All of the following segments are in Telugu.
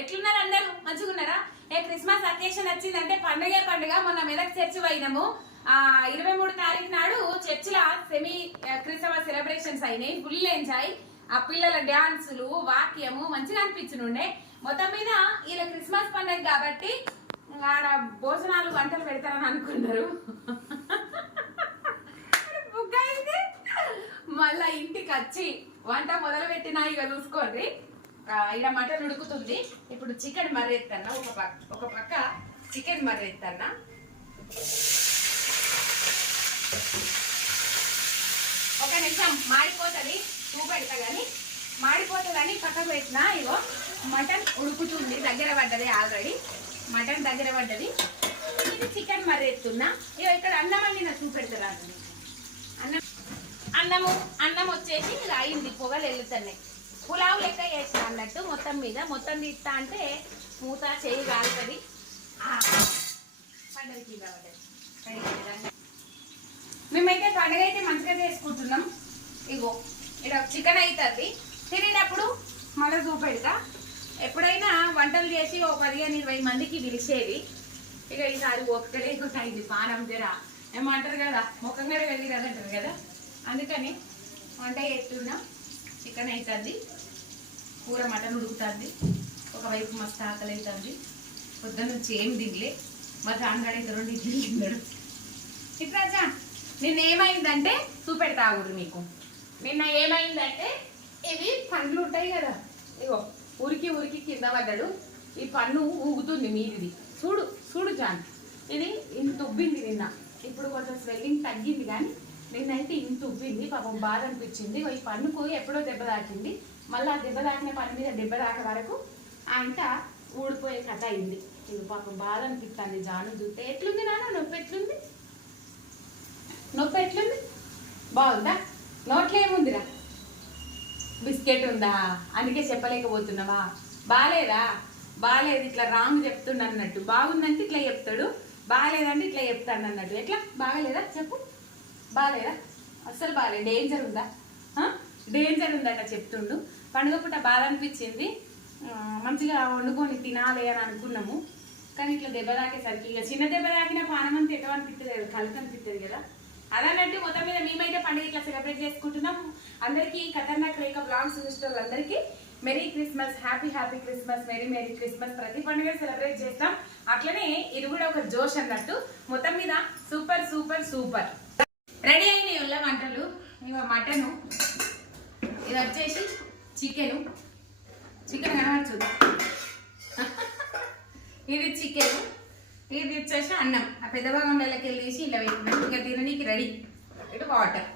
ఎట్లున్నారు అందరూ? మంచిగా ఉన్నారా? క్రిస్మస్ అకేషన్ వచ్చిందంటే పండుగే పండుగ. మొన్న మెదక్ చర్చి పోయినాము. 23 తారీఖు నాడు చర్చిల సెమీ క్రిస్మస్ సెలబ్రేషన్స్ అయినాయి. Full enjoy. ఆ పిల్లల డాన్సులు, వాక్యము మంచిగా అనిపించుండే. మొత్తం మీద ఇలా క్రిస్మస్ పండుగ కాబట్టి ఆడ భోజనాలు వంటలు పెడతారని అనుకున్నారు. మళ్ళా ఇంటికి వచ్చి వంట మొదలు పెట్టినా ఇక చూసుకోండి. ఇలా మటన్ ఉడుకుతుంది. ఇప్పుడు చికెన్ మర్రెత్తన్నా. ఒక పక్క చికెన్ మర్రెత్తన్నా. ఒక నిమిషం మాడిపోతుంది, చూపెడతా కానీ మాడిపోతుందని పక్కకు పెట్టినా. ఇగో మటన్ ఉడుకుతుంది, దగ్గర పడ్డది ఆల్రెడీ. మటన్ దగ్గర పడ్డది. ఇది చికెన్ మర్రెత్తున్నా. ఇగో ఇక్కడ అన్నం వండిన చూపెడతారా? అన్నం వచ్చేసి ఇలా అయింది, పొగలు వెళ్తున్నాయి. పులావు లెక్క చేసిన అన్నట్టు. మొత్తం తీస్తా అంటే మూత చేయి కాలుతుంది. పండుగ మేమైతే పండుగ అయితే మంచిగా చేసుకుంటున్నాం. ఇగో ఇక్కడ చికెన్ అవుతుంది. తినేటప్పుడు మళ్ళీ చూపెడతా. ఎప్పుడైనా వంటలు చేసి 15-20 మందికి పిలిచేది. ఇక ఈసారి ఒక్కడే అయింది. పానం జర ఏమంటారు కదా, ముఖం కూడా వెళ్ళి అంటారు కదా, అందుకని వంట చేస్తున్నాం. చికెన్ అవుతుంది, కూర మటన్ ఉడుకుతుంది. ఒకవైపు మస్తు ఆకలి అవుతుంది. పొద్దున్న నుంచి ఏం తినలే. మా జాన్గాడు అయితే 2 ఇడ్లీలు తిన్నాడు. ఇట్లా నిన్న ఏమైందంటే చూపెడతా మీకు. నిన్న ఏమైందంటే ఇవి పండ్లు ఉంటాయి కదా, ఇగో ఉరికి కింద పడ్డాడు. ఈ పన్ను ఊగుతుంది మీది. చూడు జాన్, ఇది ఇంత ఉబ్బింది నిన్న. ఇప్పుడు కొంచెం స్వెల్లింగ్ తగ్గింది కానీ నిన్నైతే ఇంత ఉబ్బింది. పాపం బాధ అనిపించింది. ఈ పన్నుకు ఎప్పుడో దెబ్బ తాకింది. మళ్ళీ ఆ దెబ్బ తాకిన పన్ను మీద దెబ్బ తాకే వరకు అంట ఊడిపోయే కథ అయింది. ఇది పాపం బాధ అనిపిస్తుంది. జాను చూస్తే. ఎట్లుంది నాన్న? నొప్పి ఎట్లుంది? బాగుందా? నోట్లో ఏముందిరా? బిస్కెట్ ఉందా? అందుకే చెప్పలేకపోతున్నావా? బాగాలేదు ఇట్లా రాంగ్ చెప్తుండ అన్నట్టు. బాగుందంటే ఇట్లా చెప్తాడు, బాగాలేదంటే ఇట్లా చెప్తాడు అన్నట్టు. ఎట్లా బాగాలేదా చెప్పు? బాగాలేదా? అస్సలు బాగాలేదు. డేంజర్ ఉందట చెప్తుండు. పండుగ పూట బాధ అనిపించింది. మంచిగా వండుకొని తినాలి అని అనుకున్నాము. కానీ ఇట్లా దెబ్బ తాకేసరికి, ఇక చిన్న దెబ్బ తాకిన పానం అంతా ఎటో అనిపిస్తుంది, కలిసి అనిపిస్తుంది కదా. అదన్నట్టు మొత్తం మీద మేమైతే పండుగ ఇట్లా సెలబ్రేట్ చేసుకుంటున్నాం. అందరికీ ఖతర్నాక్ రేఖ బ్లాగ్స్ చూసిన అందరికీ merry Christmas, happy Christmas, merry Christmas. ప్రతి పండుగ సెలబ్రేట్ చేస్తాం. అట్లనే ఇది కూడా ఒక జోష్ అన్నట్టు. మొత్తం మీద సూపర్ రెడీ అయినాయి ఉల్ల వంటలు. ఇక మటను, ఇది వచ్చేసి చికెన్ కనవచ్చు. ఇది చికెన్, ఇది వచ్చేసి అన్నం. ఆ పెద్ద భాగంలోకి వెళ్ళేసి ఇలా వేసుకున్నాం. ఇక తినడానికి రెడీ. ఇటు వాటర్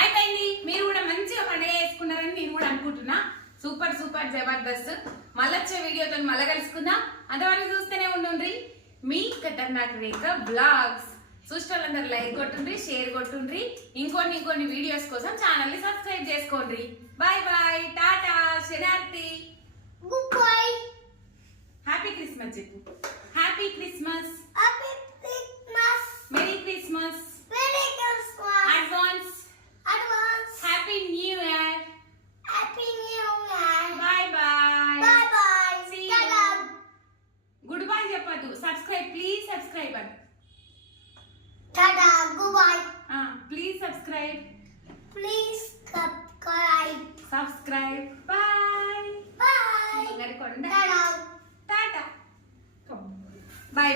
అయిపోయింది. మీరు కూడా మంచిగా పండుగ చేసుకున్నారని నేను కూడా అనుకుంటున్నా. సూపర్ జబర్దస్త్. మళ్ళీ వచ్చే వీడియోతో మళ్ళీ కలుసుకుందాం. అంతవరకు చూస్తూనే ఉండండి మీ ఖతర్నాక్ రేఖ బ్లాగ్స్. చూసేవాళ్ళందరూ లైక్ కొట్టుండ్రి, షేర్ కొట్టుండ్రి. ఇంకొన్ని వీడియోస్ కోసం ఛానల్ ని సబ్స్క్రైబ్ చేసుకోండి. బాయ్, టాటా, శనార్థి, గుడ్ బై. హ్యాపీ క్రిస్మస్ చెప్పు. Happy Christmas, merry Christmas, advance happy new year. Bye. See you. Good bye చెప్పదు. సబ్స్క్రైబ్, ప్లీజ్ సబ్స్క్రైబ్ అని. Please subscribe. బాయ్. టాటా. బాయ్.